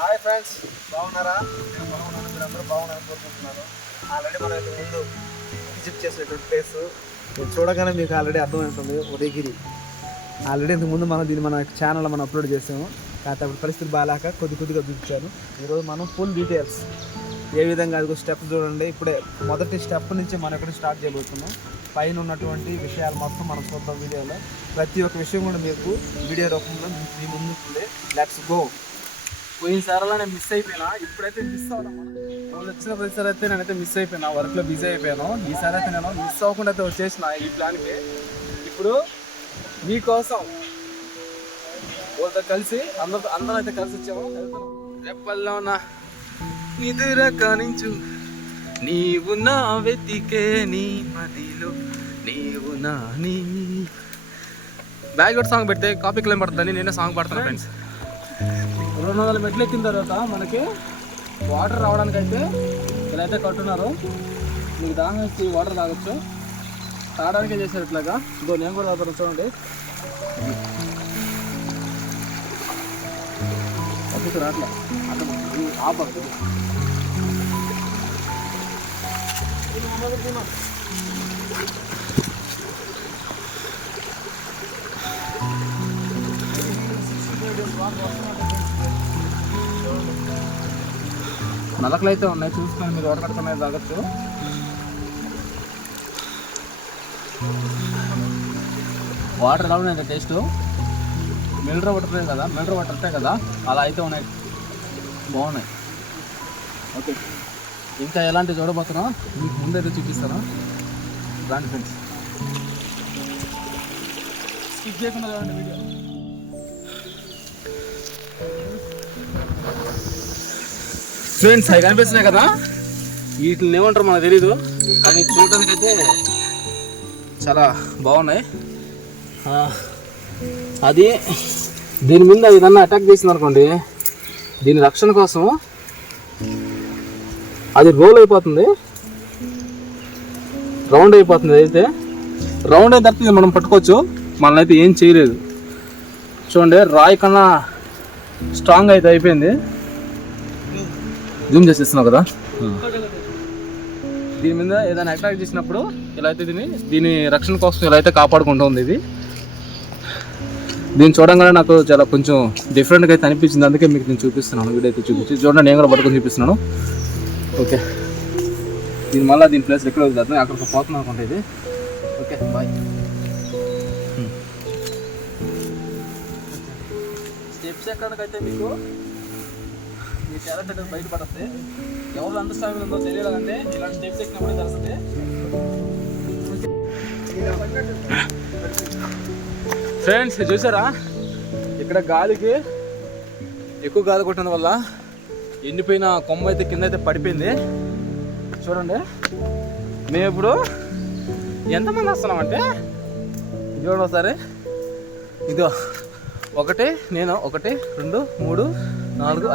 Hi friends, బాగున్నారా? నేను బాగున్నాను, మీరందరూ బాగున్నారని కోరుకుంటున్నాను. ఆల్రెడీ మనం ముందు విజిట్ చేసేటువంటి ప్లేస్ చూడగానే మీకు ఆల్రెడీ అర్థమవుతుంది, ఉదయగిరి. ఆల్రెడీ ఇంతకుముందు మన ఛానల్లో మనం అప్లోడ్ చేసాము. కాకపోతే అప్పుడు పరిస్థితి బాగాలేక కొద్దిగా చూపించాను. ఈరోజు మనం ఫుల్ డీటెయిల్స్ ఏ విధంగా అది స్టెప్ చూడండి. ఇప్పుడే మొదటి స్టెప్ నుంచి మనం ఇక్కడ స్టార్ట్ చేయబోతున్నాం. పైన ఉన్నటువంటి విషయాలు మొత్తం మనం చూద్దాం వీడియోలో. ప్రతి ఒక్క విషయం కూడా మీకు వీడియో రూపంలో మీ ముందు ఉంటుంది. Let's go. పోయినసారిలో నేను మిస్ అయిపోయినా, ఇప్పుడైతే మిస్ అవ్వడం. వాళ్ళు వచ్చిన ప్రతిసారి అయితే నేనైతే మిస్ అయిపోయినా, వర్క్లో బిజీ అయిపోయాను. ఈసారి అయితే నేను మిస్ అవ్వకుండా అయితే వచ్చేసిన ఈ ప్లాన్కి. ఇప్పుడు మీకోసం వాళ్ళతో కలిసి అందరం అయితే కలిసి వచ్చాము. రెప్పల్లో నా నిదుర కానించు, నీవు నా వెతికే నీ మదిలో నీవు నా నీ బ్యాక్గ్రౌండ్ సాంగ్ పెడితే కాపీ క్లెయిమ్ పడుతుందని నేనే సాంగ్ పాడుతాను ఫ్రెండ్స్. 200 మెట్లు ఎక్కిన తర్వాత మనకి వాటర్ రావడానికి అయితే ఇలా అయితే కట్టున్నారు. మీకు దాహం వచ్చి వాటర్ తాగొచ్చు, తాగడానికే చేశారు ఇట్లాగా. ఇదో నేను కూడా తాగుతాను చూడండి. అట్లా ఆపదు. నలకలు అయితే ఉన్నాయి, చూసుకొని మీరు వాటర్ కట్టుకునేది తాగొచ్చు. వాటర్ ఎలా ఉన్నాయి టేస్ట్, మినరల్ వాటర్ కదా, మినరల్ వాటర్ ఉంటాయి కదా, అలా అయితే ఉన్నాయి, బాగున్నాయి. ఓకే, ఇంకా ఎలాంటి చూడబోతున్నా మీకు ముందైతే చూపిస్తాను. రాండి ఫ్రెండ్స్, స్కిప్ చేయకుండా చూడండి వీడియో. ఫ్రెండ్స్, అవి కనిపిస్తున్నాయి కదా, వీటిని ఏమంటారు మనకు తెలీదు, కానీ చూడడానికి అయితే చాలా బాగున్నాయి. అది దీని మీద ఏదన్నా అటాక్ చేసింది అనుకోండి, దీని రక్షణ కోసం అది రోల్ అయిపోతుంది, రౌండ్ అయిపోతుంది. అయితే రౌండ్ అయిన తర్వాత మనం పట్టుకోవచ్చు, మనల్ని అయితే ఏం చేయలేదు. చూడండి, రాయి కన్నా స్ట్రాంగ్ అయితే అయిపోయింది. జూమ్ చేసేస్తున్నావు కదా. దీని మీద ఏదైనా అటాక్ చేసినప్పుడు ఇలా అయితే దీని రక్షణ కోసం ఇలా అయితే కాపాడుకుంటుంది. ఇది దీన్ని చూడంగానే నాకు చాలా కొంచెం డిఫరెంట్గా అయితే అనిపించింది, అందుకే మీకు నేను చూపిస్తున్నాను. వీడియో అయితే చూపించి చూడండి, నేను కూడా పట్టుకొని చూపిస్తున్నాను. ఓకే, దీని మళ్ళీ దీని ప్లేస్ ఎక్కడ వదిలేద్దాం, అక్కడికి పోతున్నాను అనుకుంటే ఇది. Okay, bye. స్టెప్స్ ఎక్కడికైతే మీకు మీ టాలెంట్ అయితే బయటపడుతుంది. ఎవరు అంత స్టామినా ఉందో తెలియాలంటే ఇలాంటి స్టెప్స్ ఎక్కినప్పుడే తెలుస్తుంది. ఫ్రెండ్స్, చూసారా, ఇక్కడ గాలికి ఎక్కువ గాలి కొట్టడం వల్ల ఎండిపోయిన కొమ్మ అయితే కింద అయితే పడిపోయింది. చూడండి, మేము ఇప్పుడు ఎంతమంది వస్తున్నామంటే చూడండి ఒకసారి. ఇదో నేను 1 2 3 4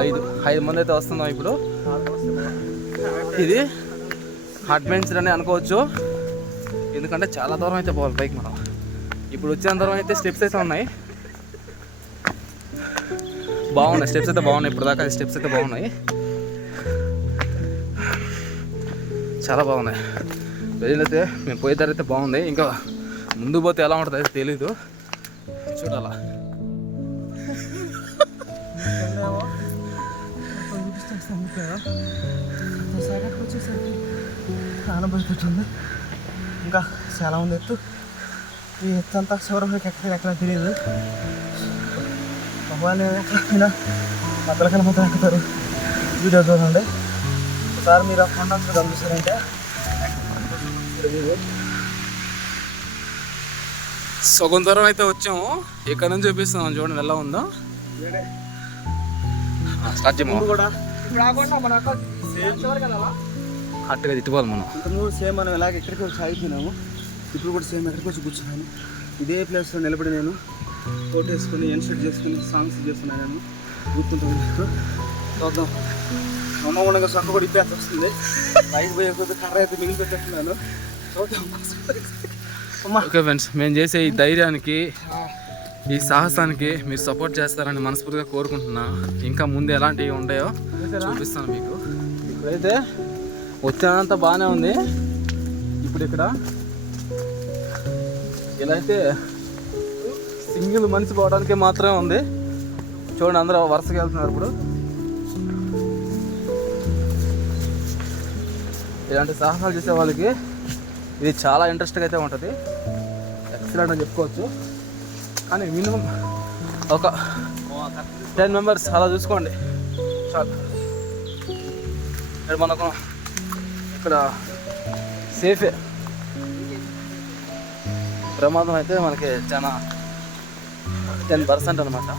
5 మంది అయితే వస్తున్నాం ఇప్పుడు. ఇది అడ్వెంచర్ అని అనుకోవచ్చు, ఎందుకంటే చాలా దూరం అయితే పోవాలి పైకి మనం. ఇప్పుడు వచ్చిన దూరం అయితే స్టెప్స్ అయితే ఉన్నాయి, బాగున్నాయి. స్టెప్స్ అయితే బాగున్నాయి, ఇప్పుడు దాకా స్టెప్స్ అయితే బాగున్నాయి, చాలా బాగున్నాయి. ప్రజలైతే మేము పోయే దారి అయితే బాగుంది. ఇంకా ముందు పోతే ఎలా ఉంటుంది అయితే తెలీదు, చూడాలా. ఆనబడిపోతుంది, ఇంకా చాలా ఉంది ఎత్తు. ఈ ఎత్తు అంతా చివరికి ఎక్కడ తెలియదు. వాళ్ళు ఎక్కడైనా మధ్యలో మొత్తం ఎక్కుతారు. వీడియో చూడండి ఒకసారి. మీరు ఆ కొండ గమనిస్తారంటే సగం దూరం అయితే వచ్చాము. ఇక్కడ నుంచి చూపిస్తున్నాం, చూడండి ఎలా ఉందో. స్టార్ట్ చేయము కూడా అట్టుగా తిట్టుకోవాలి మనం. ఇంతకుముందు సేమ్ మనం ఇలాగ ఎక్కడికి వచ్చి ఆగిపోయినాము, ఇప్పుడు కూడా సేమ్ ఎక్కడికి వచ్చి కూర్చున్నాను. ఇదే ప్లేస్లో నిలబడి నేను ఫోటో వేసుకొని ఎన్షూట్ చేసుకుని సాంగ్స్ చేస్తున్నాను. నేను గుర్తుంటుంది, చూద్దాం. అమ్మగా సొక్క కూడా ఇప్పేత వస్తుంది, బయట పోయే కొద్ది కర్ర అయితే మిగిలిపెట్టేస్తున్నాను. చూద్దాం. ఓకే ఫ్రెండ్స్, మేము చేసే ఈ ధైర్యానికి ఈ సాహసానికి మీరు సపోర్ట్ చేస్తారని మనస్ఫూర్తిగా కోరుకుంటున్నా. ఇంకా ముందు ఎలాంటివి ఉంటాయో చూపిస్తాను మీకు. ఇప్పుడైతే వచ్చేదంతా బాగానే ఉంది. ఇప్పుడు ఇక్కడ ఇలా అయితే సింగిల్ మనిషి పోవడానికి మాత్రమే ఉంది. చూడండి, అందరూ వరుసగా వెళ్తున్నారు. ఇప్పుడు ఇలాంటి సాహసాలు చేసే వాళ్ళకి ఇది చాలా ఇంట్రెస్ట్గా అయితే ఉంటుంది. ఎక్సలెంట్ అని చెప్పుకోవచ్చు. కానీ మినిమం ఒక 10 మెంబర్స్ అలా చూసుకోండి చాలు. ఇక్కడ మనకు ఇక్కడ సేఫే. ప్రమాదం అయితే మనకి చాలా 10% అనమాట.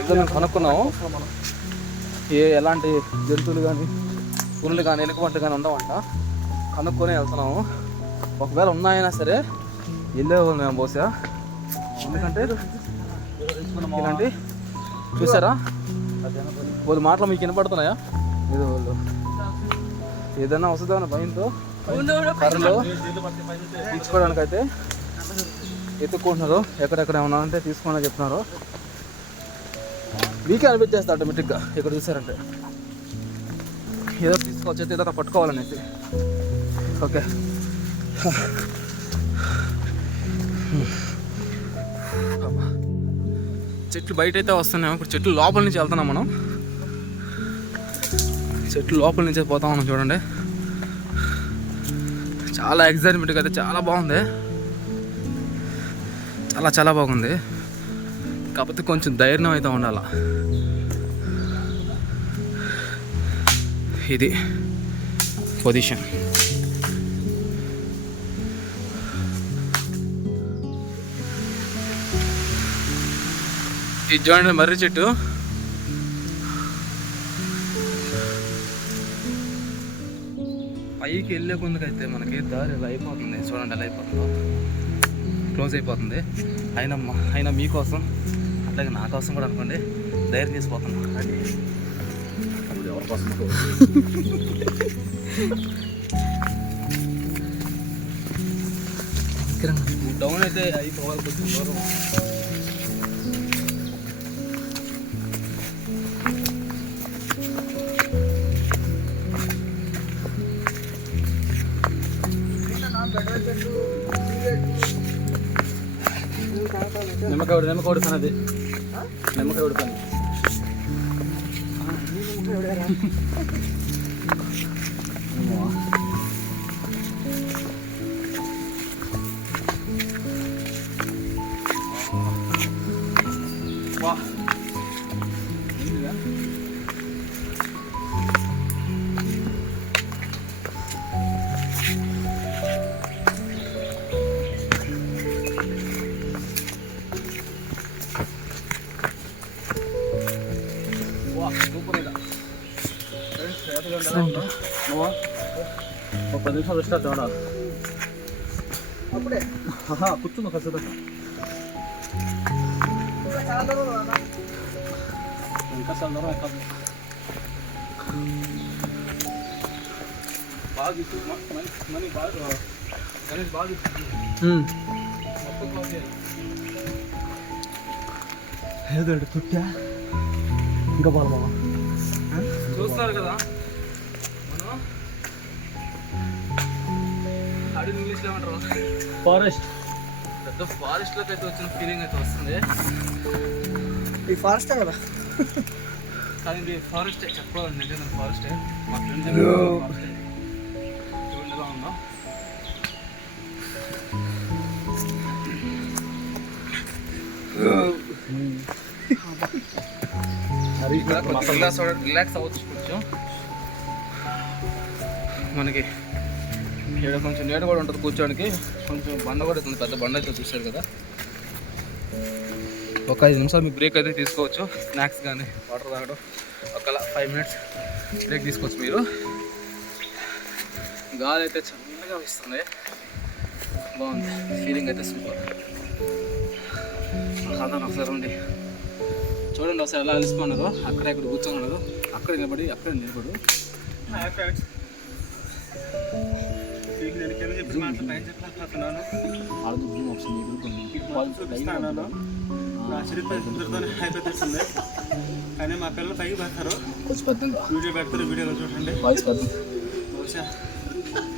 ఇంకా మేము కనుక్కున్నాము, ఎలాంటి జంతువులు కానీ పురులు కానీ ఎలుకబంటి కానీ ఉండవంట. కనుక్కొని వెళ్తున్నాము. ఒకవేళ ఉన్నాయైనా సరే వెళ్ళేవాళ్ళు మేము బహుశా. ఎందుకంటే ఇలాంటి చూసారా, వాళ్ళు మాటలు మీకు వినపడుతున్నాయా? ఇది వాళ్ళు ఏదైనా వస్తుందని భయంతో కర్రలో తీసుకోవడానికి అయితే ఎత్తుకుంటున్నారు. ఎక్కడెక్కడ ఏమన్నా అంటే తీసుకోమని చెప్తున్నారు. మీకే అనిపించేస్తా ఆటోమేటిక్గా ఇక్కడ చూసారంటే ఏదో తీసుకోవచ్చు, అయితే ఏదో పట్టుకోవాలనేసి. ఓకే, చెట్లు బయట అయితే వస్తున్నాము. ఇప్పుడు చెట్లు లోపల నుంచి వెళ్తున్నాం మనం. చెట్లు లోపల నుంచి పోతా ఉన్నాం. చూడండి, చాలా ఎగ్జైట్మెంట్గా అయితే చాలా బాగుంది. చాలా చాలా బాగుంది. కాకపోతే కొంచెం ధైర్యం అయితే ఉండాలి. ఇది పొజిషన్. ఇది చూడండి, మర్రి చెట్టు. పైకి వెళ్ళే కొందుకైతే మనకి దారి ఇలా అయిపోతుంది. చూడండి ఎలా అయిపోతుందో, క్లోజ్ అయిపోతుంది. అయినా మీకోసం అట్లాగే నా కోసం కూడా అనుకోండి ధైర్యం చేసిపోతున్నాం. అది ఎవరి కోసం డౌన్ అయితే అయిపోవాలి కొంచెం దూరం. నిమ్మకాయ పని, అది నిమ్మకాయ పని. ఒక 10 నిమిషాలు రెస్ట్ అవుతా అప్పుడే కూర్చుంది ఖచ్చితంగా. ఇంకా చాలా దూరం ఎక్కాలి. బాగా మనీ బాగా గణేష్ బాగా ఏదో తుట్టా ఇంకా బాగా మామ చూస్తున్నారు కదా. మనం అడిగి ఇంగ్లీష్లో ఏమంటారు, ఫారెస్ట్. పెద్ద ఫారెస్ట్లోకి అయితే వచ్చిన ఫీలింగ్ అయితే వస్తుంది. ఈ ఫారెస్టే కదా, కానీ ఇది ఫారెస్టే చెప్పాలండి. నిజంగా ఫారెస్టే. మా ఫ్రెండ్స్ చూడండి ఎలా ఉందో. రిలాక్స్ అవ్వచ్చు కొంచెం. మనకి ఇక్కడ కొంచెం నీడ కూడా ఉంటుంది కూర్చోడానికి. కొంచెం బండ కూడా అవుతుంది, పెద్ద బండ అయితే చూసారు కదా. ఒక 5 నిమిషాలు మీ బ్రేక్ అయితే తీసుకోవచ్చు. స్నాక్స్ కానీ వాటర్ తాగడం ఒక 5 మినిట్స్ బ్రేక్ తీసుకోవచ్చు మీరు. గాలి అయితే చల్లగా వస్తుంది, బాగుంది. ఫీలింగ్ అయితే సూపర్. సాధారణ ఒకసారి ఉండి చూడండి ఒకసారి ఎలా అలసిపోయినారో. అక్కడ ఇక్కడ కూర్చోన్నారు, అక్కడ నిలబడి అక్కడ నిలబడు. మీకు నేను కింద చెప్పిన మాటలు పైన చెప్పలేకపోతున్నాను. చూపిస్తాను నా చరిత్ర ఇద్దరితోనే అయిపోతుంది. కానీ మా పిల్లలు పైకి పెడతారు, వీడియో పెడతారు, వీడియోలో చూడండి. బహుశా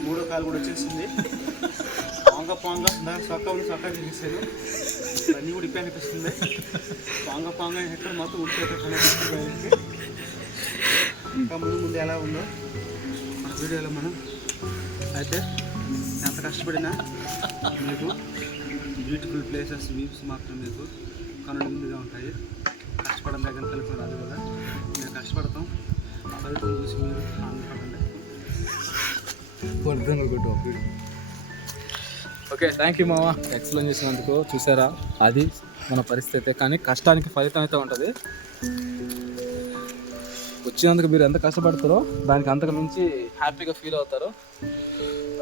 3వ కాలు కూడా వచ్చేసింది. పొంగ దాని సొక్కా చేసేసాను, అన్నీ కూడా ఇప్పి అనిపిస్తుంది. పొంగ ఎక్కడ మొత్తం ఉడిపోతుంది. ఇంకా ముందు ఎలా ఉందో మన వీడియోలో మనం అయితే ఎంత కష్టపడినా మీకు బ్యూటిఫుల్ ప్లేసెస్ వ్యూస్ మాత్రం మీకు కనుల ముందుగా ఉంటాయి. కష్టపడిన దగ్గర కలిపి రాదు కదా, మేము కష్టపడతాం, ఫలితం చూసి మీరు ఆనందపడండి. ఓకే, థ్యాంక్ యూ మామ ఎక్స్ప్లెయిన్ చేసినందుకు. చూసారా, అది మన పరిస్థితి. కానీ కష్టానికి ఫలితం అయితే ఉంటుంది. వచ్చినందుకు మీరు ఎంత కష్టపడతారో దానికి అంతకు మించి హ్యాపీగా ఫీల్ అవుతారు.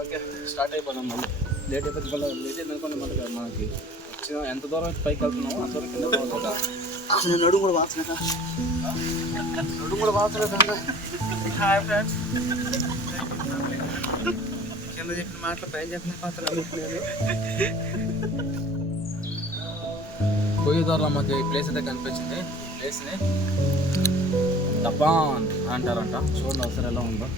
ఓకే, స్టార్ట్ అయిపోయినాం. మళ్ళీ లేట్ అయిందనుకోండి, మనకి వచ్చిన ఎంత దూరం అయితే పైకి వెళ్తున్నామో అంత దూరం కింద నడుము కూడా వాచలేదా హాయ్ ఫ్రెండ్స్, కింద చెప్పిన మాటలు పైన చెప్పిన పాత్రలు పోయే దూరంలో మాకు ఈ ప్లేస్ అయితే కనిపించింది. ప్లేస్ని డబ్బాన్ అంటారంట. చూడండి అవసరం ఎలా ఉందో.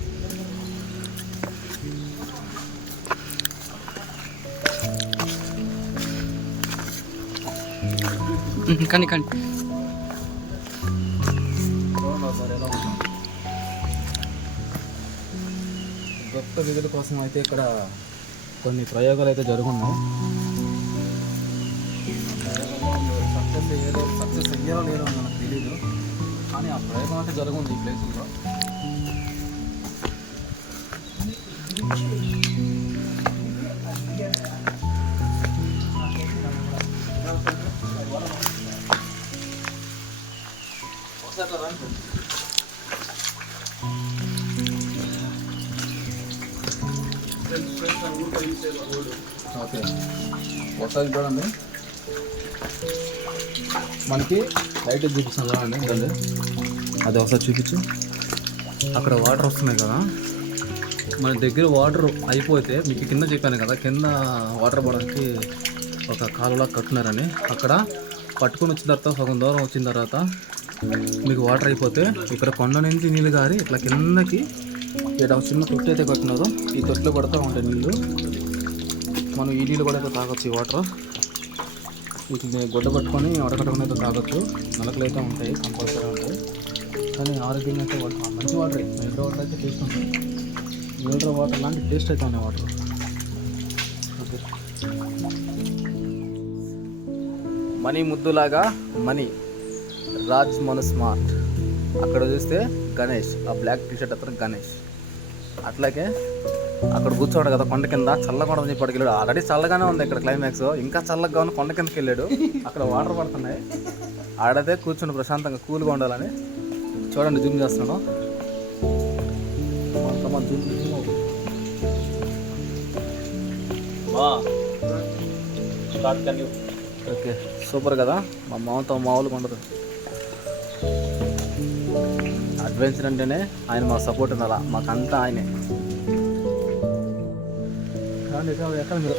కానీ గొప్ప విధుల కోసం అయితే ఇక్కడ కొన్ని ప్రయోగాలు అయితే జరుగున్నాయి. సక్సెస్ అయ్యారో లేదో మనకు తెలీదు, కానీ ఆ ప్రయోగం అంటే జరుగుంది ఈ ప్లేసుల్లో. ఓకే, ఒకసారి చూడండి, మనకి లైట్ చూపిస్తాను చూడండి. ఏంటంటే అది ఒకసారి చూపించు. అక్కడ వాటర్ వస్తున్నాయి కదా, మన దగ్గర వాటర్ అయిపోతే మీకు కింద చెప్పాను కదా, కింద వాటర్ పోవడానికి ఒక కాలువలా కట్టున్నారని. అక్కడ పట్టుకొని వచ్చిన తర్వాత సగం దూరం వచ్చిన తర్వాత మీకు వాటర్ అయిపోతే ఇక్కడ కొండ నుంచి నీళ్ళు గారి ఇట్లా కిందకి ఇక్కడ చిన్న తొట్టి అయితే కట్టినారు. ఈ తొట్టిలో పడుతూ ఉంటాయి నీళ్ళు. మనం ఈ నీళ్ళు కూడా అయితే తాగొచ్చు. ఈ వాటర్ వీటిని గుడ్డ పట్టుకొని వడకట్టుకుని అయితే తాగొచ్చు. నలకలు అయితే ఉంటాయి, కంపల్సరీ ఉంటాయి. కానీ ఆరోగ్యంగా అయితే మంచి వాటర్. మినరల్ వాటర్ అయితే టేస్ట్ ఉంటుంది. మినరల్ వాటర్ లాంటి టేస్ట్ అయితే ఉన్నాయి వాటర్. ఓకే, మనీ ముద్దులాగా మనీ రాజ్ మను స్మార్ట్. అక్కడ చూస్తే గణేష్, ఆ బ్లాక్ టీషర్ట్ అతను గణేష్. అట్లాగే అక్కడ కూర్చోడు కదా కొండ కింద, చల్లగా ఉండదని చెప్పి అక్కడికి వెళ్ళాడు. ఆల్రెడీ చల్లగానే ఉంది ఇక్కడ క్లైమాక్స్, ఇంకా చల్లగా ఉన్న కొండ కిందకి వెళ్ళాడు. అక్కడ వాటర్ పడుతున్నాయి, ఆడదే కూర్చొని ప్రశాంతంగా కూల్గా ఉండాలని. చూడండి, జూమ్ చేస్తున్నాను. ఓకే, సూపర్ కదా. మా మామతో మామూలుగా ఉండదు. అడ్వెంచర్ అంటేనే ఆయన మా సపోర్ట్ ఉండాలా, మాకంతా ఆయనే. ఎక్కడ మీరు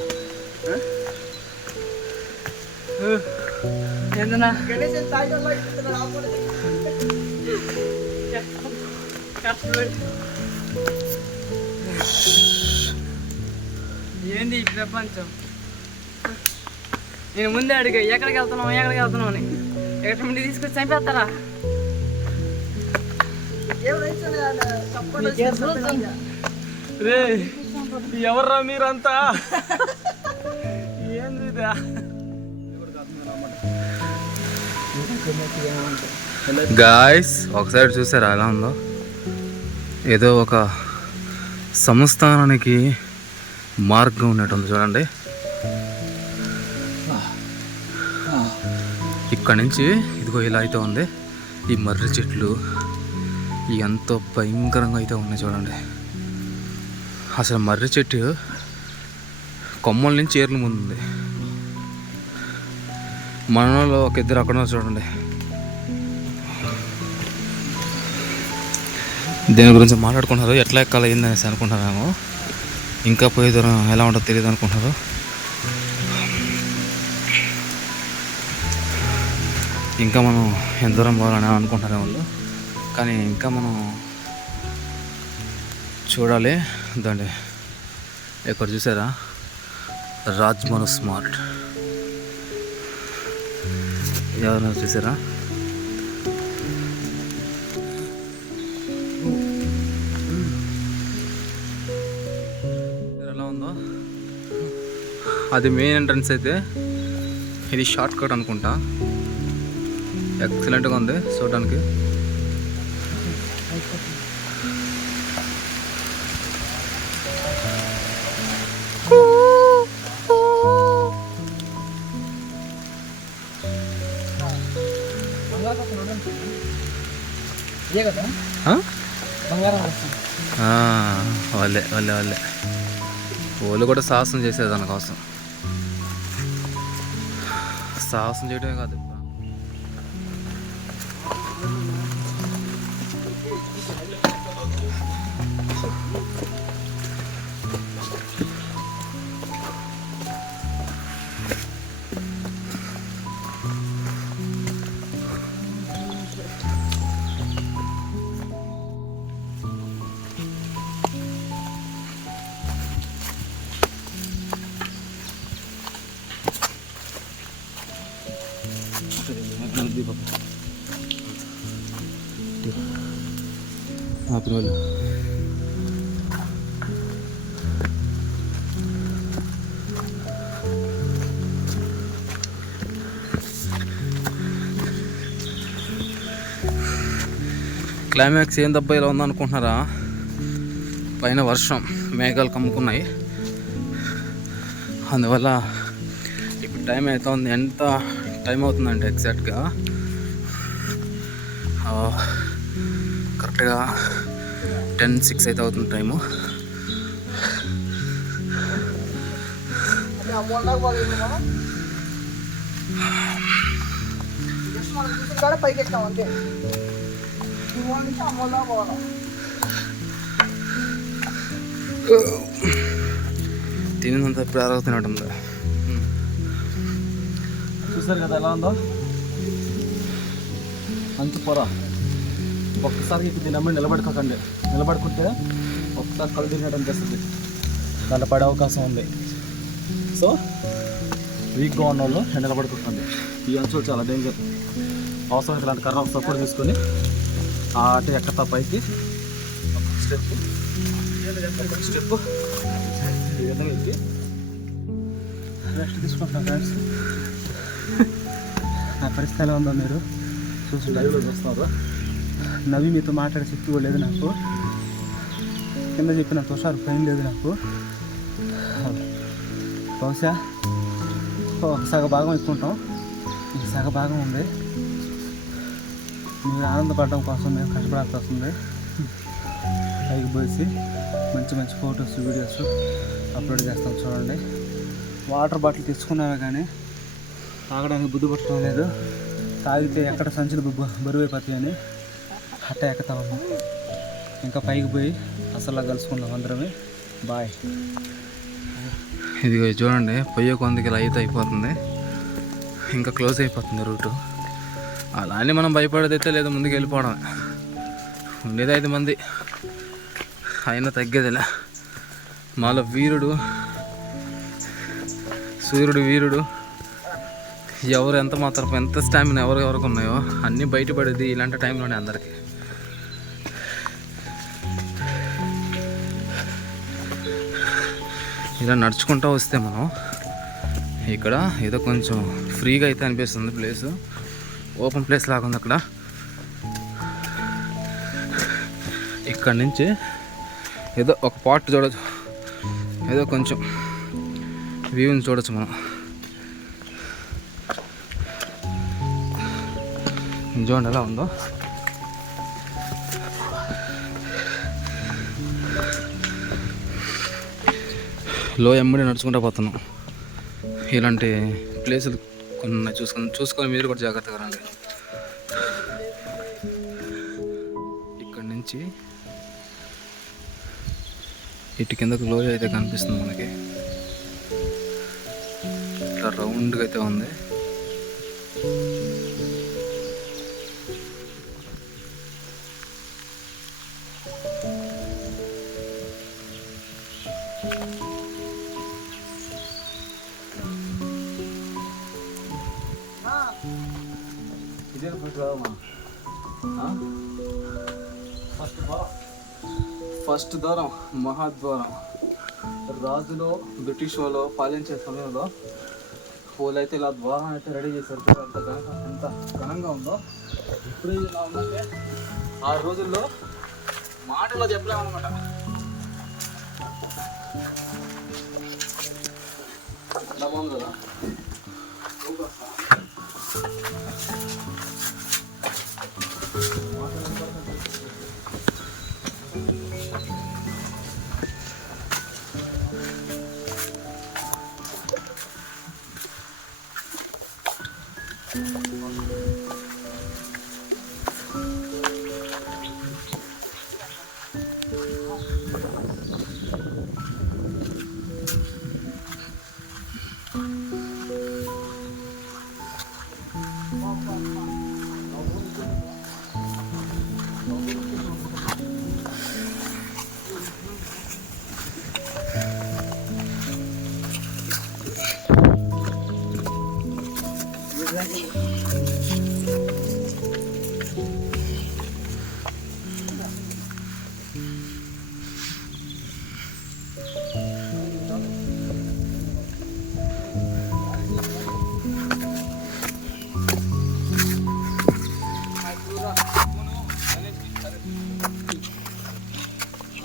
ఏంది ఈ ప్రపంచం? నేను ముందే అడిగా ఎక్కడికి వెళ్తున్నావు అని. ఎక్కడ నుండి తీసుకొచ్చి చంపేస్తారా? ఎవర్రా మీరంతా? ఏంది గాయస్, ఒకసారి చూసారా ఎలా ఉందో? ఏదో ఒక సంస్థానానికి మార్గం ఉన్నట్టుంది చూడండి. ఇక్కడ నుంచి ఇదిగో ఇలా అయితే ఉంది. ఈ మర్రి చెట్లు ఎంతో భయంకరంగా అయితే ఉన్నాయి చూడండి. అసలు మర్రి చెట్టు కొమ్మల నుంచి ఏర్లు ముందుంది. మనలో ఒక ఇద్దరు అక్కడ చూడండి. దేని గురించి మాట్లాడుకుంటారు, ఎట్లా ఎక్కాలి ఏందనేసి అనుకుంటున్నాము. ఇంకా పోయే దూరం ఎలా ఉంటుందో తెలియదు అనుకుంటున్నారు. ఇంకా మనం ఎంత దూరం పోవాలని అనుకుంటున్నారు వాళ్ళు, కానీ ఇంకా మనం చూడాలి. దాన్ని ఇక్కడ చూసారా, రాజ్మను స్మార్ట్ ఎవరైనా చూసారా? ఎలా ఉందో, అది మెయిన్ ఎంట్రన్స్ అయితే ఇది షార్ట్ కట్ అనుకుంటా. ఎక్సలెంట్గా ఉంది చూడడానికి. వాళ్ళే వాళ్ళే వాళ్ళే వాళ్ళు కూడా సాహసం చేసేది దానికోసం. సాహసం చేయడమే కాదు, క్లైమాక్స్ ఏం దెబ్బ ఇలా ఉందనుకుంటున్నారా? పైన వర్షం మేఘాలు కమ్ముకున్నాయి, అందువల్ల ఇప్పుడు టైం అవుతుంది. ఎంత టైం అవుతుందంటే ఎగ్జాక్ట్గా కరెక్ట్గా 10:06 అయితే అవుతుంది టైము. పైకి ఎక్కాం అంతే. తినంత ఇప్పుడు అరుగుతున్నట్టుంది. చూసారు కదా ఎలా ఉందో, మంచి పొర. ఒక్కసారి ఇప్పుడు దీని అమ్మాయి నిలబడుకోకండి, నిలబడుకుంటే ఒక్కసారి కళ్ళు తిరిగినట్టు అనిపిస్తుంది, దాంట్లో పడే అవకాశం ఉంది. సో వీక్గా ఉన్న వాళ్ళు నిలబడుకుంటుంది. ఈ అంచులు చాలా డేంజర్. అవసరం ఇలాంటి కర్ర సపోర్ట్ తీసుకొని అటు ఎక్కతా పైకి స్టెప్ ఈ విధంగా ఎక్కి రెస్ట్ తీసుకుంటున్నాం ఫ్రెండ్స్. నా పరిస్థితి ఎలా ఉందో మీరు చూసి లైవ్లో చూస్తున్నారు. నవ్వి మీతో మాట్లాడే శక్తి కూడా లేదు నాకు. కింద చెప్పినంత హుషారు పైన లేదు నాకు. బహుశా ఒక సగ భాగం ఎక్కుంటాం, ఈ సగ భాగం ఉంది. మీరు ఆనందపడడం కోసం మేము కష్టపడాల్సి వస్తుంది. పైకి పోసి మంచి మంచి ఫొటోస్ వీడియోస్ అప్లోడ్ చేస్తాం చూడండి. వాటర్ బాటిల్ తెచ్చుకున్నామే కానీ తాగడానికి బుద్ధి పట్టడం లేదు. తాగితే ఎక్కడ సంచులు బరువు అయిపోతాయని అట్ట ఎక్కుతా ఉన్నాం. ఇంకా పైకి పోయి అసలు కలుసుకుందాం అందరమే. బాయ్. ఇది చూడండి, పొయ్యి కొందికి లైట్ అయిపోతుంది, ఇంకా క్లోజ్ అయిపోతుంది రూటు. అలా అని మనం భయపడేదైతే లేదు, ముందుకు వెళ్ళిపోవడం. ఉండేది 5 మంది, అయినా తగ్గేదిలే. మాలో వీరుడు సూర్యుడు వీరుడు. ఎవరు ఎంత మాత్రం ఎంత స్టామినా ఎవరికి ఉన్నాయో అన్నీ బయటపడేది ఇలాంటి టైంలోనే అందరికీ. ఇలా నడుచుకుంటూ వస్తే మనం ఇక్కడ ఏదో కొంచెం ఫ్రీగా అయితే అనిపిస్తుంది. ప్లేసు ఓపెన్ ప్లేస్ లాగా ఉంది అక్కడ. ఇక్కడ నుంచి ఏదో ఒక పార్ట్ చూడవచ్చు, ఏదో కొంచెం వ్యూని చూడవచ్చు మనం. చూడండి ఎలా ఉందో. లో ఎమ్మడి నడుచుకుంటూ పోతున్నాం. ఇలాంటి ప్లేసులు కొన్ని చూసుకొని మీరు కూడా జాగ్రత్తగా రండి. ఇక్కడ నుంచి ఇటు కిందకు లోయ అయితే కనిపిస్తుంది మనకి. ఇట్లా రౌండ్గా అయితే ఉంది. ఇదే ఫస్ట్ ద్వారం మహాద్వారం. రాజులో బ్రిటిష్ వాళ్ళు పాలించే సమయంలో వాళ్ళైతే ఇలా ద్వారం అయితే రెడీ చేశారు. ఎంత ఘనంగా ఉందో ఇప్పుడు ఇలా ఉందంటే ఆ రోజుల్లో మాటలో చెప్పలేమన్నమాట. ఇలా బాగుంది కదా.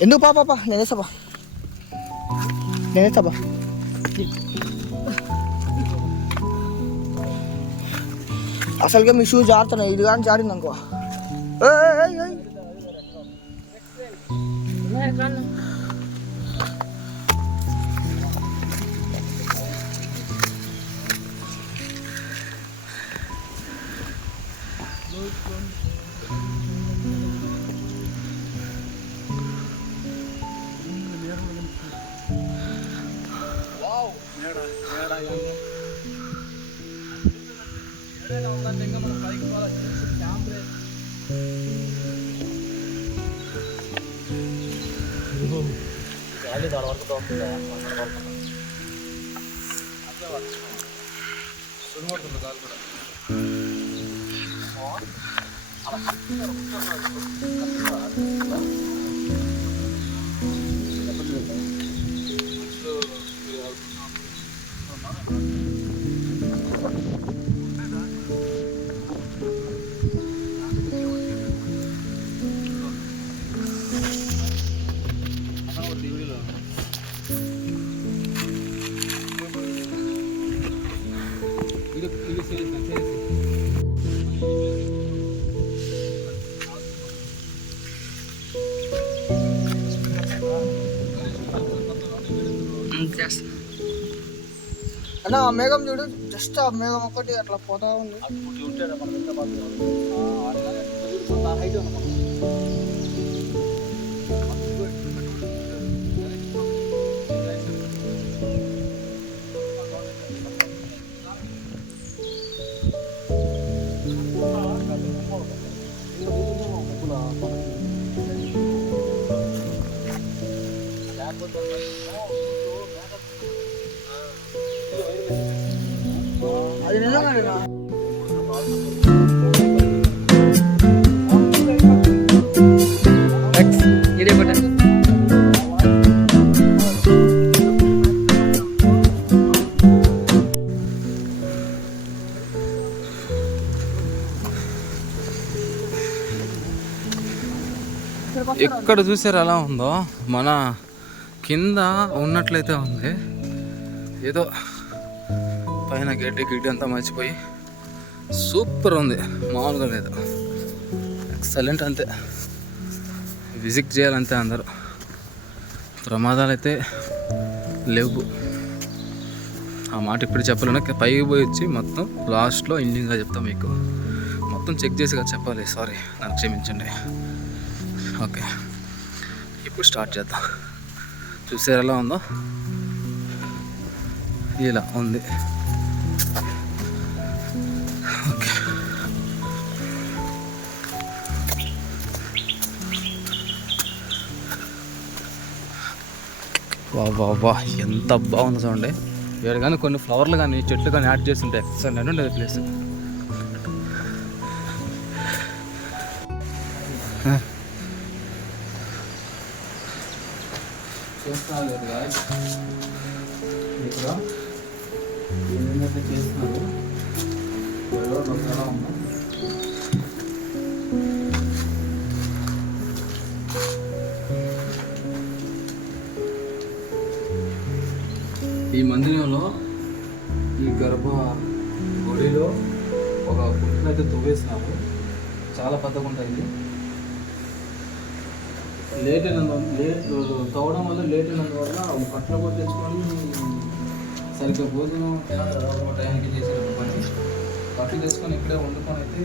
ఎందుకు పాపా నేనేస్తాపా అసలుగా మీ షూ జారుతున్నాయి. ఇది కానీ జారింది అనుకో. అన్న ఆ మేఘం చూడు, జస్ట్ ఆ మేఘం ఒకటి అట్లా పోతా ఉంది. అది నిజంగా ఇదే కొట్ట ఎక్కడ చూసారు ఎలా ఉందో, మన కింద ఉన్నట్లయితే ఉంది. ఏదో పైన గడ్డి అంతా మర్చిపోయి సూపర్ ఉంది, మామూలుగా లేదు. ఎక్సలెంట్, అంతే. విజిట్ చేయాలంతే అందరూ. ప్రమాదాలు అయితే లేవు, ఆ మాట ఇప్పుడు చెప్పలేను. పైకి పోయి వచ్చి మొత్తం లాస్ట్లో ఎండింగ్గా చెప్తాం మీకు. మొత్తం చెక్ చేసి కదా చెప్పాలి, సారీ, నన్ను క్షమించండి. ఓకే, ఇప్పుడు స్టార్ట్ చేద్దాం. చూసారు ఎలా ఉందో, ఇలా ఉంది. ఓకే, వా ఎంత బాగుంది చూడండి. ఇక్కడ కానీ కొన్ని ఫ్లవర్లు కానీ చెట్లు కానీ యాడ్ చేస్తుంటే ఎక్సలెంట్ ఉండేది ప్లేస్. చేస్తున్నారు ఇక్కడ ఏంటంటే చేస్తున్నారు ఎలా ఉందా. ఈ మందిరంలో ఈ గర్భ గుడిలో ఒక గుడిని అయితే తవ్వేసినారు. చాలా పెద్దగా ఉంటుంది. లేట్ తవ్వడం వల్ల లేట్ అయినందువల్ల కట్టలు కూడా తెచ్చుకొని సరిగ్గా భోజనం టైంకి చేసేటప్పుడు పని కట్టలు తెచ్చుకొని ఇక్కడే వండుకొని అయితే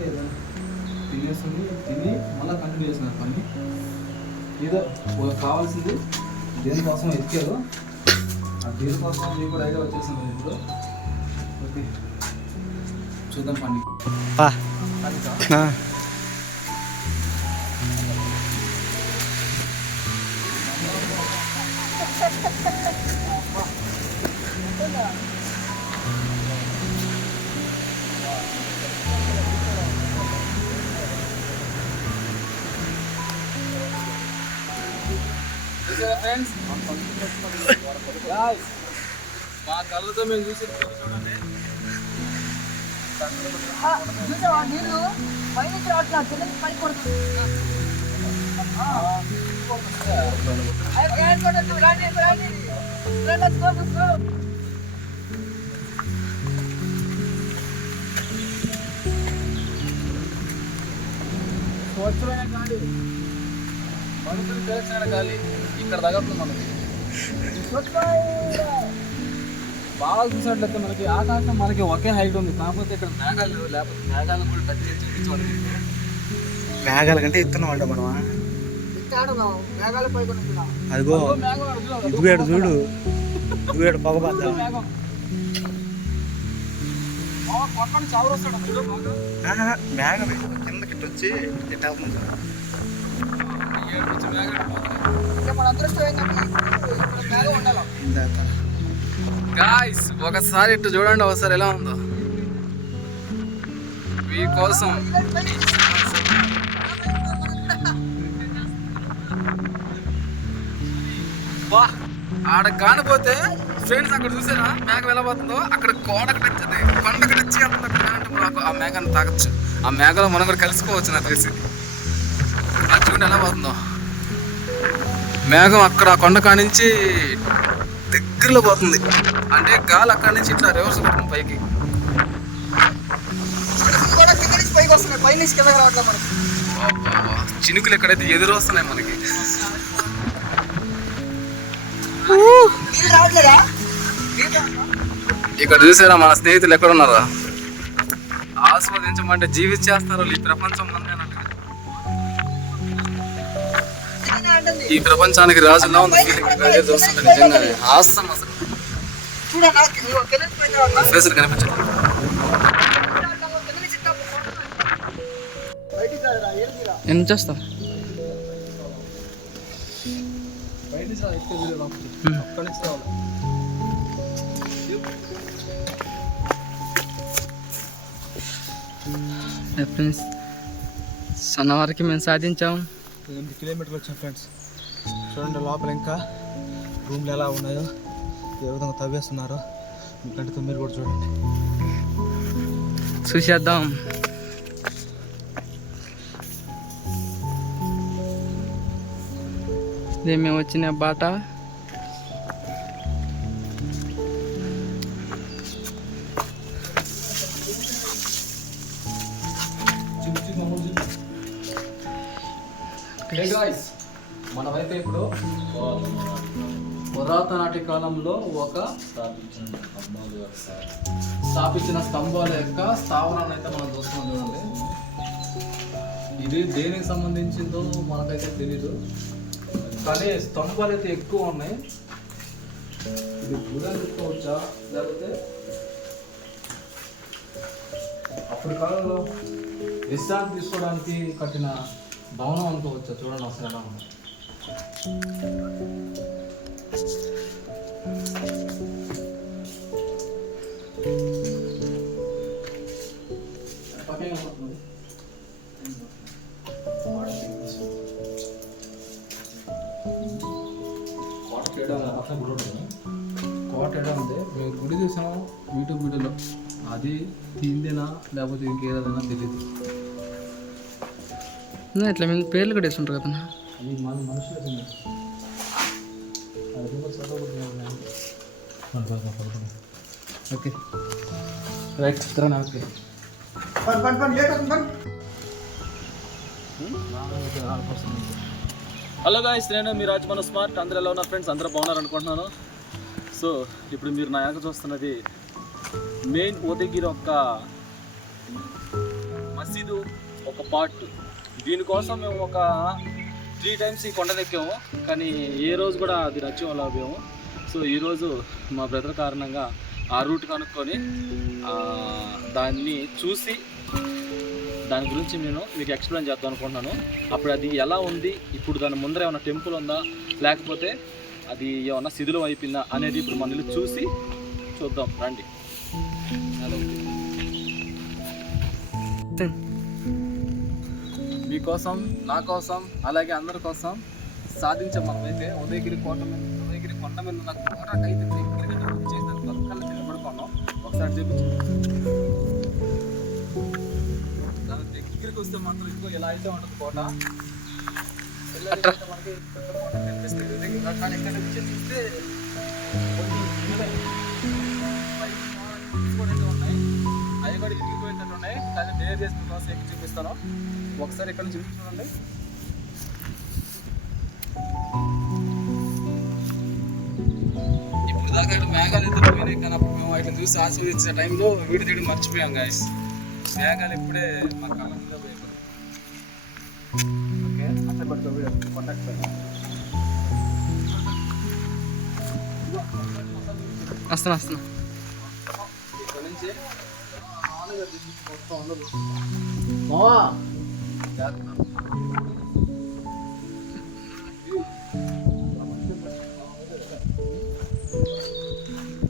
తిని మళ్ళీ కంటిన్యూ చేసినారు పని. ఏదో కావాల్సింది దేనికోసం ఎత్తికారు, దీనికోసం మీకు కూడా ఐడియా వచ్చేసింది. ఇప్పుడు ఓకే, చూద్దాం పని. ఫ్రెండ్స్, మా కళ్ళతో మేము చూసి చూడండి. నీళ్ళు పైనుంచి రావట్లేదు, కిందకి పైకి కొడుతుంది. స్వచ్ఛమైన గాలి, మనుషులు తెలిసిన గాలి ఇక్కడ తగదు మనకి. బాగా చూసినట్లయితే మనకి ఆకాశం మనకి ఒకే హైట్ ఉంది, కాకపోతే ఇక్కడ మేఘాలు లేకపోతే మేఘాలను కూడా పెద్దగా చూపించాలి. మేఘాల కంటే ఎత్తున్నాం అంట మనం. అదిగో ఇదిగేడు చూడు, ఇదిగేడు పొగబద్ద మేఘం కిందకి వచ్చి ఎట్లా గాయ్స్ ఒకసారి ఇటు చూడండి, ఒకసారి ఎలా ఉందో మీకోసం. వా, ఆడ కానిపోతే ఫ్రెండ్స్ అక్కడ చూసారా మేఘం ఎలా పోతుందో, అక్కడ కోడకు నచ్చింది, కొండకు నచ్చి మాకు ఆ మేఘాన్ని తాగొచ్చు. ఆ మేఘలో మనం కూడా కలిసిపోవచ్చు నాకు తెలిసి. అది చూడండి ఎలా పోతుందో మేఘం. అక్కడ కొండ కానించి దగ్గరలో పోతుంది, అంటే గాలి అక్కడి నుంచి ఇట్లా రివర్స్ పడుతుంది పైకి. చినుకులు ఎక్కడైతే ఎదురు వస్తున్నాయి మనకి. ఇక్కడ చూసారా మన స్నేహితులు ఎక్కడ ఉన్నారా? ఆస్వాదించమంటే జీవించేస్తారు ఈ ప్రపంచం మందేనట్టుగా. ఈ ప్రపంచానికి రాజులా ఉంది ఫీలింగ్. అదే చూస్తుంటే నిజంగానే ఆస్తాం అసలు. ఫేసులు కనిపించదు. ఎంత చేస్తా ఫ్రెండ్స్, సన్నవారికి మేము సాధించాం. 8 కిలోమీటర్లు వచ్చాం ఫ్రెండ్స్. చూడండి లోపల ఇంకా రూమ్లు ఎలా ఉన్నాయో, ఏ విధంగా తవ్వేస్తున్నారో మీ కంటితో మీరు కూడా చూడండి. చూసేద్దాం. ఇదే మేము వచ్చిన బాట. మన వైపు ఇప్పుడు పురాతనాటి కాలంలో ఒక స్థాపించిన స్తంభాల యొక్క స్థావరాన్ని అయితే మనం చూస్తున్నాం చూడండి. ఇది దేనికి సంబంధించిందో మనకైతే తెలీదు, కానీ స్తంభాలు అయితే ఎక్కువ ఉన్నాయి. ఇది గుడి అనుకోవచ్చా, లేకపోతే అప్పటి కాలంలో విశ్రాంతి తీసుకోవడానికి కట్టిన భవనం అనుకోవచ్చా? చూడండి అసలు ఎలా ఉంది. కోట ఏడా ఉంది. మేము గుడి చూసాము యూట్యూబ్ వీడియోలో, అది తిందేనా లేకపోతే ఇంకేదైనా తెలియదు. ఇట్లా మేము పేర్లు కూడా వేస్తుంటారు కదా. అది మన మనుషులు ఓకే రైట్ చిత్రాన్ని ఓకే. హలో గాయ్స్, నేను మీ రాజమౌళి స్మార్ట్. అందరూ ఎలా ఉన్నారు ఫ్రెండ్స్? అందరూ బాగున్నారు అనుకుంటున్నాను. సో ఇప్పుడు మీరు నా వెనక చూస్తున్నది మెయిన్ ఉదయగిరి ఒక మసీదు ఒక పార్ట్. దీనికోసం మేము ఒక 3 times ఈ కొండ ఎక్కాము, కానీ ఏ రోజు కూడా అది రచ్చం లాభ్యము. సో ఈరోజు మా బ్రదర్ కారణంగా ఆ రూట్ కనుక్కొని దాన్ని చూసి దాని గురించి నేను మీకు ఎక్స్ప్లెయిన్ చేద్దాం అనుకుంటున్నాను. అప్పుడు అది ఎలా ఉంది, ఇప్పుడు దాని ముందర ఏమైనా టెంపుల్ ఉందా, లేకపోతే అది ఏమన్నా శిథిలం అయిపోయిందా అనేది ఇప్పుడు మన ఇల్లు చూసి చూద్దాం రండి. మీకోసం, నా కోసం, అలాగే అందరి కోసం సాధించాం మనమైతే. ఉదయగిరి కొండ మీద ఉన్న కోటకైతే దగ్గరగా చేసి దాని పక్కన నిలబడుకున్నాం. ఒకసారి చూపించు. దాని దగ్గరికి వస్తే మాత్రం ఇంకో ఇలా అయితే ఉంటుంది కోట. మనకి కోట కనిపిస్తుంది, కానీ ఇక్కడ నుంచి చూస్తే కొన్ని కూడా ఉన్నాయి, అవి కూడా ఇరిగిపోయేటట్టు ఉన్నాయి. కానీ డేర్ చేసిన కోసం ఎక్కి చూపిస్తాను. ఒకసారి ఇక్కడ నుంచి చూడండి. ఇప్పుడు దాకా మేఘాలు ఎదురు పోయినాయి, కానీ అప్పుడు మేము వాటిని చూసి ఆస్వాదించే టైంలో వీడి తీయడం మర్చిపోయాం గాయస్. మేఘాలు ఇప్పుడే మా కళ్ళ మీద పోయాయి. ఓకే అట్లా పడుతూ కొండకు వస్తున్నా ఇక్కడ నుంచి మొత్తం ఉండదు.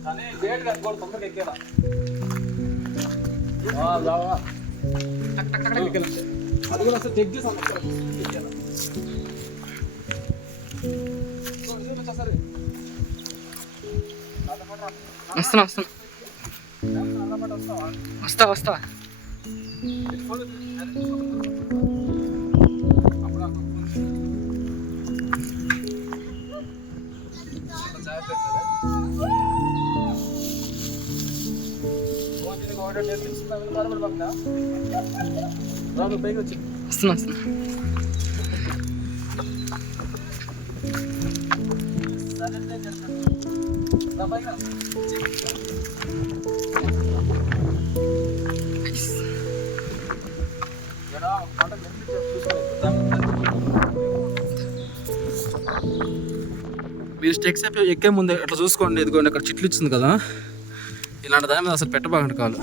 కానీ గేట్ కట్టుకోవడం తొందరగా ఎక్కేలా అది కూడా అసలు చెక్ చేసాను. వస్తా పైకి వచ్చి వస్తున్నా మీరు స్టెక్స్ ఎక్కే ముందు అట్లా చూసుకోండి. ఇదిగోండి అక్కడ చెట్లు ఇచ్చింది కదా, ఇలాంటి దాని మీద అసలు పెట్టబాకండి కాలు.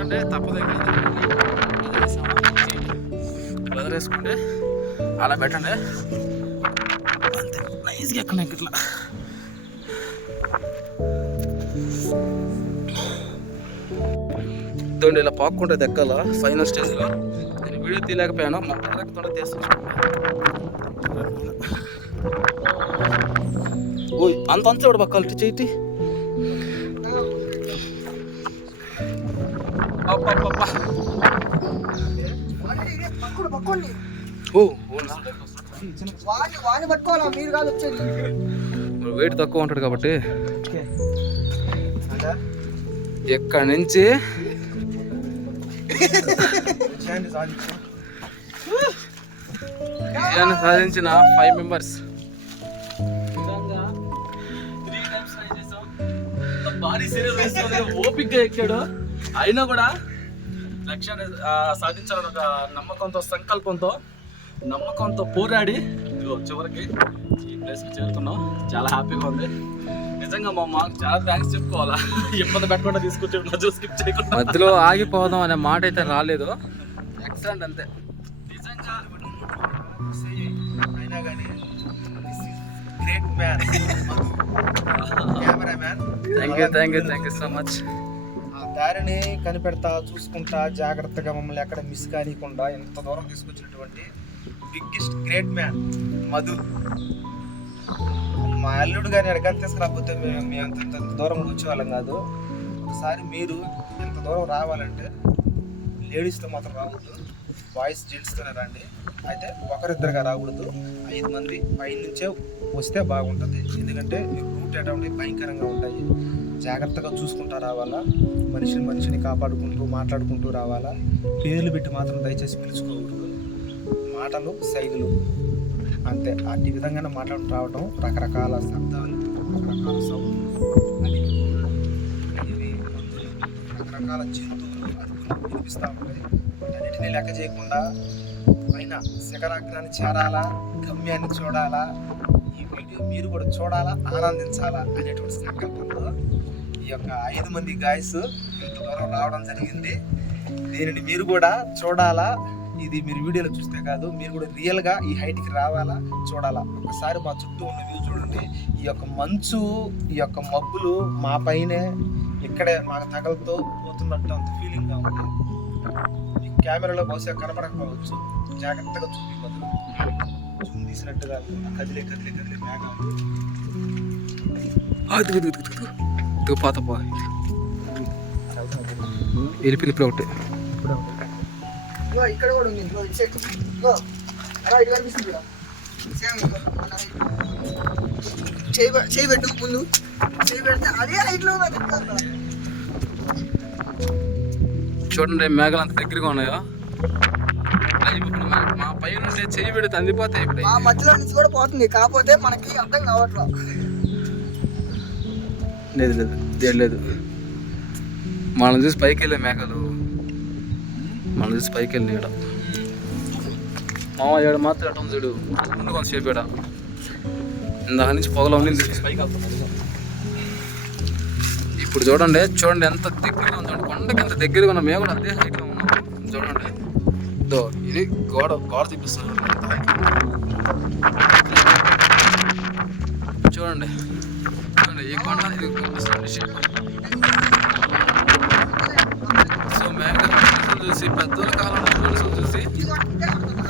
అంటే తప్పదే వదిలేసుకుంటే అలా పెట్టండి. అంతే నైస్గా ఎక్కడ ఇట్లా ఇదండి, ఇలా పాక్కుంటుంది ఎక్కాల ఫైనల్ స్టేజ్లో. నేను వీడియో తీయలేకపోయాను, మా బ్రదర్తో తీస్తాను. ఓ అంత కూడా పక్కాలి చేయి. వెయిట్ తక్కువ ఉంటాడు కాబట్టి ఎక్కడి నుంచి సాధించిన 5 members భారీ శరీరం వేసుకొని ఓపిక్గా ఎక్కాడు. అయినా కూడా లక్ష్యాన్ని సాధించాలని ఒక నమ్మకంతో పోరాడి చివరికి ఈ ప్లేస్కి చేరుకున్నాం. చాలా హ్యాపీగా ఉంది నిజంగా. మాకు చాలా థ్యాంక్స్ చెప్పుకోవాలా, ఇబ్బంది పెట్టకుండా తీసుకొచ్చి స్కిప్ చేయకుండా. మధ్యలో ఆగిపోదాం అనే మాట అయితే రాలేదు. ఎక్సలెంట్ అంతే నిజంగా. అయినా కానీ great man cameraman. Thank you so much. ఆ దారిని కనిపెడతా చూసుకుంటా జాగ్రత్తగా మమ్మల్ని ఎక్కడ మిస్ కానియకుండా ఎంత దూరం తీసుకొచ్చినటువంటి బిగ్గెస్ట్ గ్రేట్ మ్యాన్ మధు. మా అల్లుడు గారిని ఎడగా తీసుకురాకపోతే మేము అంత దూరం వచ్చేవాళ్ళం కాదు. ఒకసారి మీరు ఎంత దూరం రావాలంటే లేడీస్తో మాత్రం రావద్దు, బాయ్స్ జెంట్స్తోనే రండి. అయితే ఒకరిద్దరుగా రాకూడదు, 5 మంది పైనుంచే వస్తే బాగుంటుంది. ఎందుకంటే రూట్ ఎటువంటి భయంకరంగా ఉంటాయి. జాగ్రత్తగా చూసుకుంటూ రావాలా, మనిషిని కాపాడుకుంటూ మాట్లాడుకుంటూ రావాలా. పేర్లు పెట్టి మాత్రం దయచేసి పిలుచుకోకూడదు. మాటలు సైగులు అంతే. అట్టి విధంగానే మాట్లాడుతూ రావడం. రకరకాల శబ్దాలు, రకరకాల సౌండ్లు, రకరకాల జంతువులు అదుపులు వినిపిస్తూ ఉంటాయి. అన్నిటినీ లెక్క చేయకుండా పైన శిఖరాగ్రాన్ని చేరాలా, గమ్యాన్ని చూడాలా, ఈ వీడియో మీరు కూడా చూడాలా, ఆనందించాలా అనేటువంటి సంకల్పంలో ఈ యొక్క 5 మంది గాయస్ ఇంత దూరం రావడం జరిగింది. దీనిని మీరు కూడా చూడాలా. ఇది మీరు వీడియోలో చూస్తే కాదు, మీరు కూడా రియల్గా ఈ హైట్కి రావాలా, చూడాలా. ఒకసారి మా చుట్టూ ఉన్న వ్యూ చూడండి. ఈ యొక్క మంచు, ఈ యొక్క మబ్బులు మా పైనే ఇక్కడే మాకు తగలతో పోతున్నట్టు అంత ఫీలింగ్గా ఉంది. ఈ కెమెరాలో బహుశా కనపడకపోవచ్చు, జాగ్రత్తగా చూపిపోతుంది. జూమ్ తీసినట్టుగా కదిలే మేఘాలు. పాత వెళ్ళిపోయింది ఇప్పుడు ఒకటి. ఇక్కడ కూడా ఉంది. చేయి పెట్టు ముందు. చేయి పెడితే అదే హైట్లో చూడండి మేఘాలు అంత దగ్గరగా ఉన్నాయో. అది ఇప్పుడు మా పైన ఉంటే చెయ్యి పెడితే అందిపోతాయి. ఇప్పుడు ఆ మధ్యలో నుంచి కూడా పోతుంది, కాకపోతే మనకి అర్థం కావట్లేదు. లేదు మనం చూసి పైకి వెళ్ళే మేఘాలు, మనం చూసి పైకి వెళ్ళి ఈడ మామ ఏడ మాత్రం అటం చూడు ముందు కొంచెం సేపు ఈడ ఇందాక నుంచి పొగలో ఉండింది. ఇప్పుడు చూడండి ఎంత దగ్గరగా ఉందండి. కొండకి ఎంత దగ్గరగా ఉన్నాం, మేము కూడా అదే హైట్లో ఉన్నాం. చూడండి ఇదో ఇది గోడ చూపిస్తాను. చూడండి ఈ కొండ ఇది సో మేఘాలు చూసి పెద్దోళ్ళ కాలంలో మనుషులు చూసి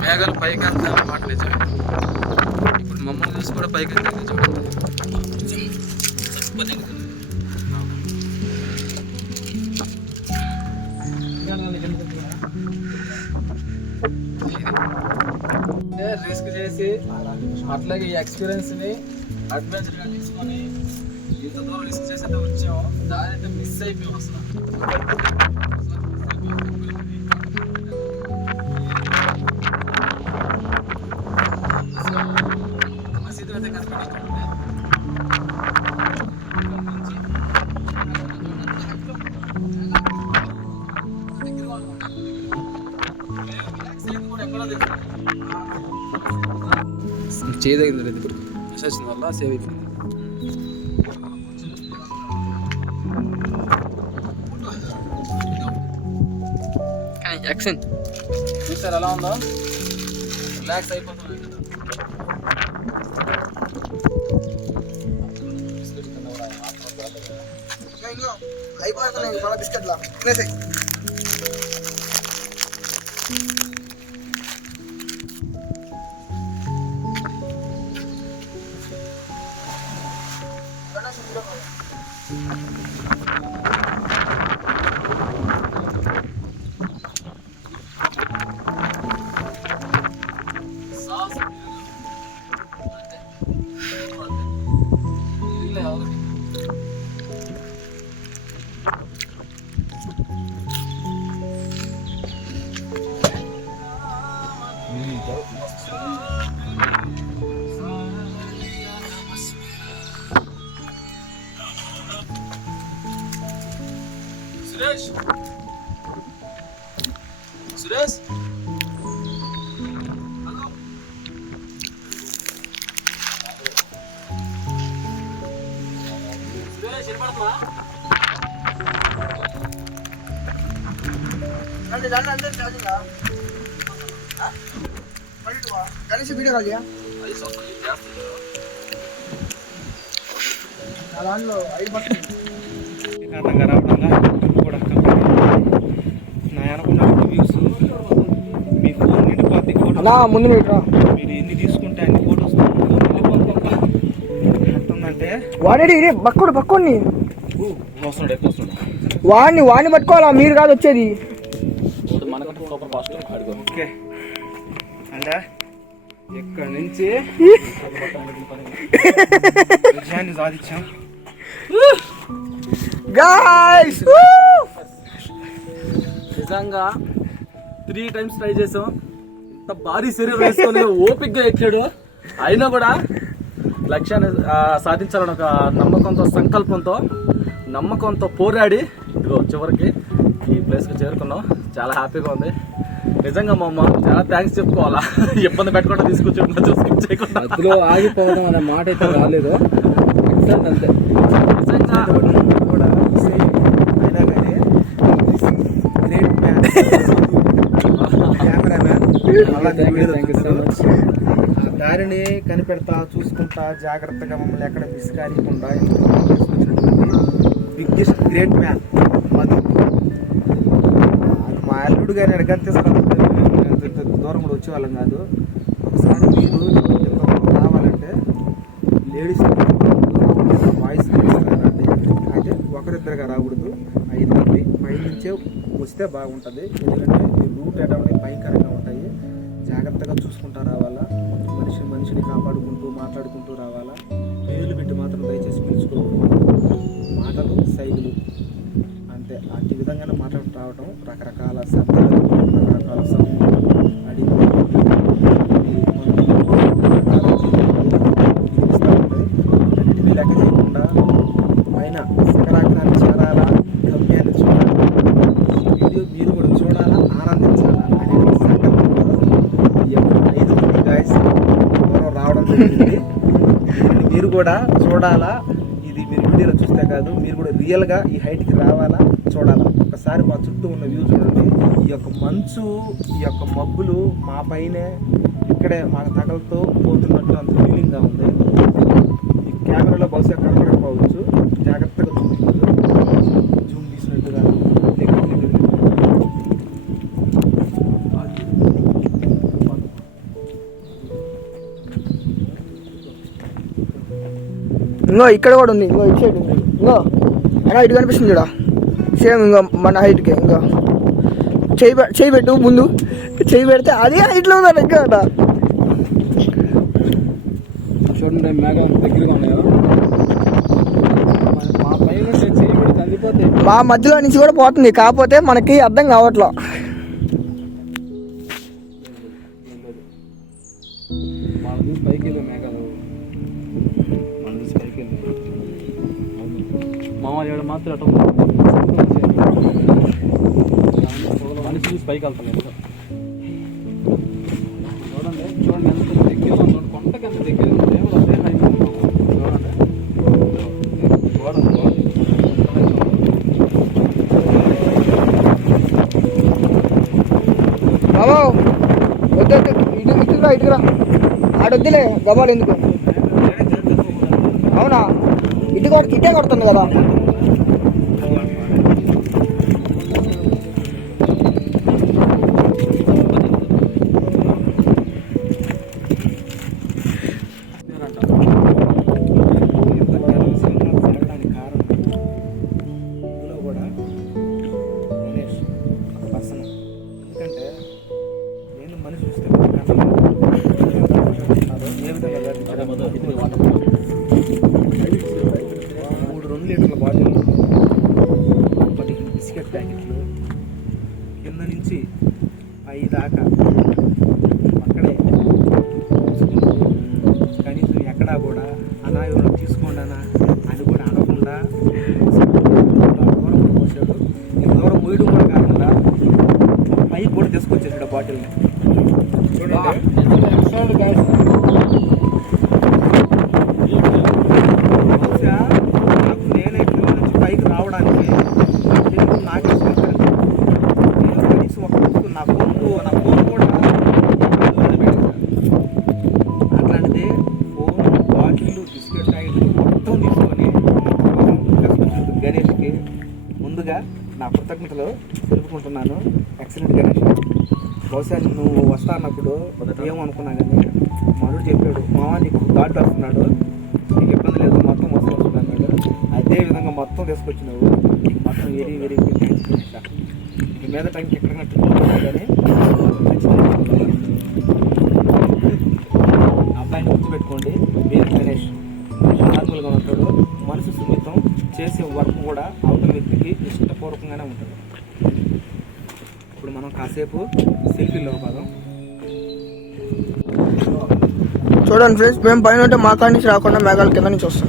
మేఘాలు పైకి వెళ్తాను మాట నిజమే. ఇప్పుడు మమ్మల్ని చూసి కూడా పైకి వెళ్తాను. చూడండి రిస్క్ చేసి అట్లాగే ఈ ఎక్స్పీరియన్స్ని అడ్వెంచర్గా తీసుకొని ఇంత దూరం రిస్క్ చేసి అయితే వచ్చాము. దాని అయితే మిస్ అయిపోయాం అసలు. మసీదు అయితే కనిపెట్టించండి. చేయదగింది లేదు ఇప్పుడు మెసేజ్ వల్ల సేవ్ అయిపోయింది. యాక్షన్ చూసారు ఎలా ఉందో, రిలాక్స్ అయిపోతుంది. అయిపోతున్నాయి బిస్కెట్లా. సురేష్ దాంట్లో అందరూ ఛార్జింగా కలిసి వీడియో కాల్ చేయ నా దాంట్లో 5 పడుతుంది కారణంగా రావడంగా కూడా నా అనుకున్న వ్యూస్ మీ ఫోన్ నిండిపోద్ది ఫోటో అలా ముందు మీట్రా మీరు ఎన్ని తీసుకుంటే అన్ని ఫోటోస్ ఎంతుందంటే వాడేడి పక్కోడిని వస్తున్నాడు ఎక్కువ వస్తున్నాడు వాడిని పట్టుకోవాలా మీరు కాదు వచ్చేది మనకంటే సూపర్ ఫాస్ట్ ఆడుకో ఓకే అంటే ఇక్కడ నుంచి విజయాన్ని సాధించాం గాయ్స్ నిజంగా 3 times ట్రై చేసాం. ఇంత భారీ శరీరం వేసుకొని ఓపిక్గా ఎక్కాడు. అయినా కూడా లక్ష్యాన్ని సాధించాలని ఒక నమ్మకంతో పోరాడి ఇదిగో చివరికి ఈ ప్లేస్కి చేరుకున్నాం. చాలా హ్యాపీగా ఉంది. నిజంగా మా అమ్మ చాలా థ్యాంక్స్ చెప్పుకోవాలా. ఇబ్బంది పెట్టకుండా తీసుకొచ్చి స్కిప్ చేయకుండా అందులో ఆగిపోవడం అనే మాట అయితే రాలేదు. అంతే నిజంగా కూడా సేమ్ అయినా కానీ great man cameraman thank you so much. దారిని కనిపెడతా చూసుకుంటా జాగ్రత్తగా మమ్మల్ని ఎక్కడ మిస్ కానికుండా బిగ్గెస్ట్ గ్రేట్ మ్యాన్ మధు. మా అల్లుడు గారిని అడగంతే దూరం కూడా వచ్చేవాళ్ళం కాదు. ఒకసారి మీరు రావాలంటే లేడీస్ వాయిస్ అంటే ఒకరిద్దరుగా రాకూడదు, 5 మంది పై నుంచే వస్తే బాగుంటుంది. ఎందుకంటే ఈ రూట్ ఎటువంటి భయంకరంగా ఉంటాయి. జాగ్రత్తగా చూసుకుంటూ రావాలా. మనిషిని కాపాడుకుంటూ మాట్లాడుకుంటూ రావాలా. పేర్లు పెట్టి మాత్రం దయచేసి పిలుచుకోకూడదు. మాటలు సైగులు అంతే. అట్టి విధంగానే మాట్లాడుతూ రావటం. రకరకాల శబ్దాలు, రకరకాల సౌండ్లు, అడిగి లెక్క చేయకుండా పైన శిఖరాగ్రాన్ని చేరాలా, గమ్యాన్ని చూడాలా, వీడియో మీరు కూడా చూడాలా, ఆనందించాలా అనే సంకల్పంతో ఈ యొక్క 5 మంది గాయస్ దూరం రావడం జరిగింది. మీరు కూడా చూడాలా. ఇది మీరు వీడియోలో చూస్తే కాదు, మీరు కూడా రియల్గా ఈ హైట్కి రావాలా, చూడాలా. ఒకసారి మా చుట్టూ ఉన్న వ్యూ చూడండి. ఈ యొక్క మంచు, ఈ యొక్క మబ్బులు మా పైనే ఇక్కడే మాకు తగలతో పోతున్నట్టు అంత ఫీలింగ్గా ఉంది. ఈ కెమెరాలో బహుశా కనపడకపోవచ్చు. జాగ్రత్తగా జూమ్ తీసినట్టుగా ఇంకో ఇక్కడ కూడా ఉంది. ఇంకో ఇటు సైడ్ ఉంది. ఇంకో అలా ఇటు కనిపిస్తుంది ఇక్కడ సేమ్. ఇంకా మన హైట్కి ఇంకా చేయి పెట్టు ముందు. చేయి పెడితే అదే హైట్లో ఉందండి ఇంకా చూడండి మేఘం దగ్గరగా ఉన్నాయో మా పైన చేయబడి కందిపోతే మా మధ్యలో నుంచి కూడా పోతుంది. కాకపోతే మనకి అర్థం కావట్లా. మన చూసి పైకి వెళ్ళే మేఘాలు మన చూసి పైకి వెళ్ళే మామూలు ఏడు మాత్రం అటు మనిషి చూసి పైకి వెళ్తాను. చూడండి ఎంత దగ్గర ఉన్నాడు. కొండకి ఎంత దగ్గర ఉంది. అదే హైట్ చూడండి. బాబా వద్దు ఇటుకురా ఆడొద్దులే గబాలు ఎందుకు. అవునా ఇటే కొడుతుంది కదా. ఎందుకంటే నేను మనిషి చూస్తే ఏ విధంగా 3 లీటర్ల బాటిల్, 10 బిస్కెట్ ప్యాకెట్లు కింద నుంచి పై దాకా అక్కడే కనీసం ఎక్కడా కూడా అనా ఎవరైనా తీసుకోండి అనా అని కూడా అనకుండా దూరం పోసాడు. నేను దూరం పోయడం కూడా కాకుండా పై కూడా తీసుకొచ్చేసాడు బాటిల్ని. బహుశా నాకు నేనే కింద నుంచి పైకి రావడానికి నాకే కనీసం ఒక కృతజ్ఞతలు తెలుపుకుంటున్నాను. ఎక్సలెంట్ గణేష్. బహుశా నువ్వు వస్తా అన్నప్పుడు ఏమనుకున్నా కానీ మనుడు చెప్పాడు, మామ నీకు ఘాట్ వస్తున్నాడు, నీకు ఇబ్బంది లేదు, మొత్తం మోసం వస్తుంది అన్నాడు. అదే విధంగా మొత్తం తీసుకొచ్చినావు. నీకు మొత్తం వెరీ వెరీ థ్యాంక్స్ గణేష్. ఇక మీద టైంకి ఎక్కడికైనా ట్రిప్ కానీ అబ్బాయిని గుర్తుపెట్టుకోండి. వీర గణేష్ నార్మల్గా ఉంటాడు, మనసు సున్నితం, చేసే వర్క్ కూడా అవతల వ్యక్తికి ఇష్టపూర్వకంగానే ఉంటుంది. ఇప్పుడు మనం కాసేపు సెల్ఫీలో పదం. చూడండి ఫ్రెండ్స్, మేము పైన ఉంటే మా కాడి నుంచి రాకుండా మేఘాల కింద నుంచి వస్తాం.